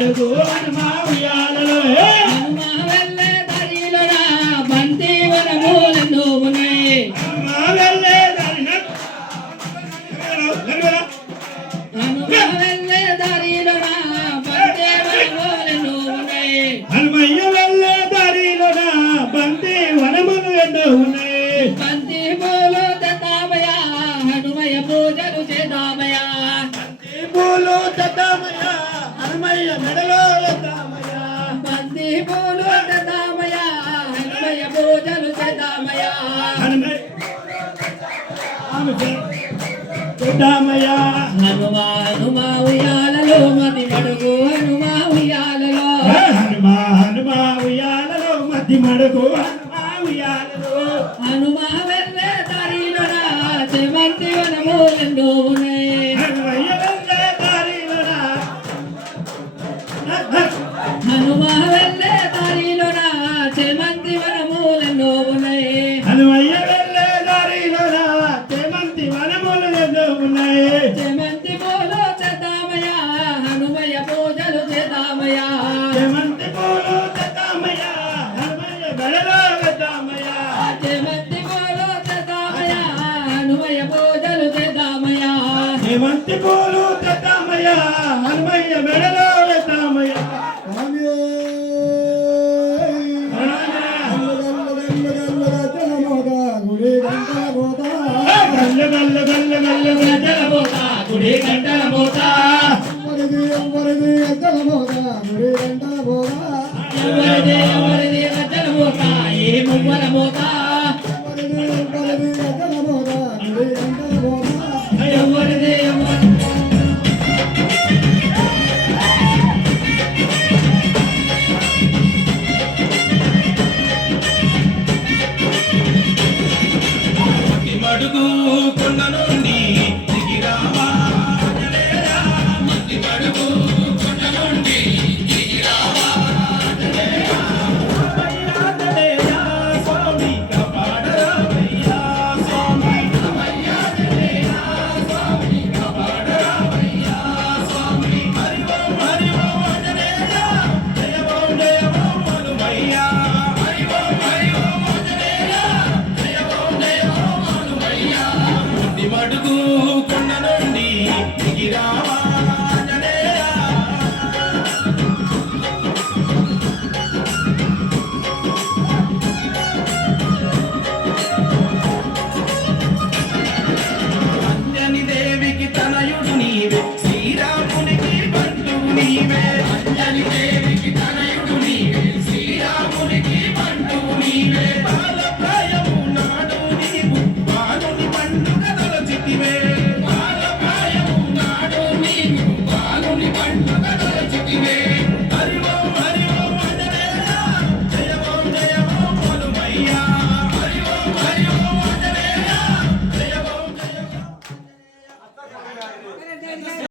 మడుగు హనుమ ఉయ్యాలలో హనుమ వెళ్ళే దారిలోన బంతి వనములెన్నో ఉన్నాయి హనుమ వెళ్ళే దారిన హనుమ వెళ్ళే దారిలోన బంతి వనములెన్నో ఉన్నాయి హనుమయ్య వెళ్ళే దారిలోన బంతి వనములు ఎన్నో ఉన్నాయి బంతి పూలు తెద్దామయ్యా హనుమయ్య పూజలు చేద్దామయ్యా బంతి పూలు తెద్దామయ్యా హనుమయ్య మెడలో వేద్దామయ్యా బంతి పూలు తెద్దామయ్యా హనుమయ్య పూజలు చేద్దామయ్యా చేద్దామయ్యా హనుమ హనుమ ఉయ్యాలలో మతి మడుగు హనుమ ఉయ్యాలలో హనుమ హనుమ ఉయ్యాలలో మతి మడుగు హనుమ ఉయ్యాలలో హనుమ వెళ్ళే దారిలోన చేమంతి వనములెన్నో ఉన్నాయి హనుమయ్య వెళ్ళే దారిలోన హనుమ వెళ్ళే దారిలోన చేమంతి వనములెన్నో ఉన్నాయి హనుమయ్య వెళ్ళే దారిలోన చేమంతి వనములు ఎన్నో ఉన్నాయి చేమంతి పూలు చేద్దామయ్యా హనుమయ్య పూజలు చేద్దామయ్యా చేమంతి పూలు తెద్దామయ్యా హనుమయ్య మెడలో వేద్దామయ్యా చేమంతి పూలు చేద్దామయ్యా హనుమయ్య పూజలు చేద్దామయ్యా చేమంతి పూలు తెద్దామయ్యా హనుమయ్య మెడలో వేద్దామయ్యా గల్లు గల్లు గల్లు గల్లు గజ్జల మోత గుడి గంటల మోత ఎవరిది ఎవరిది గజ్జల మోత ఏ మువ్వల మోత ఎవరిది ఎవరి మడుగు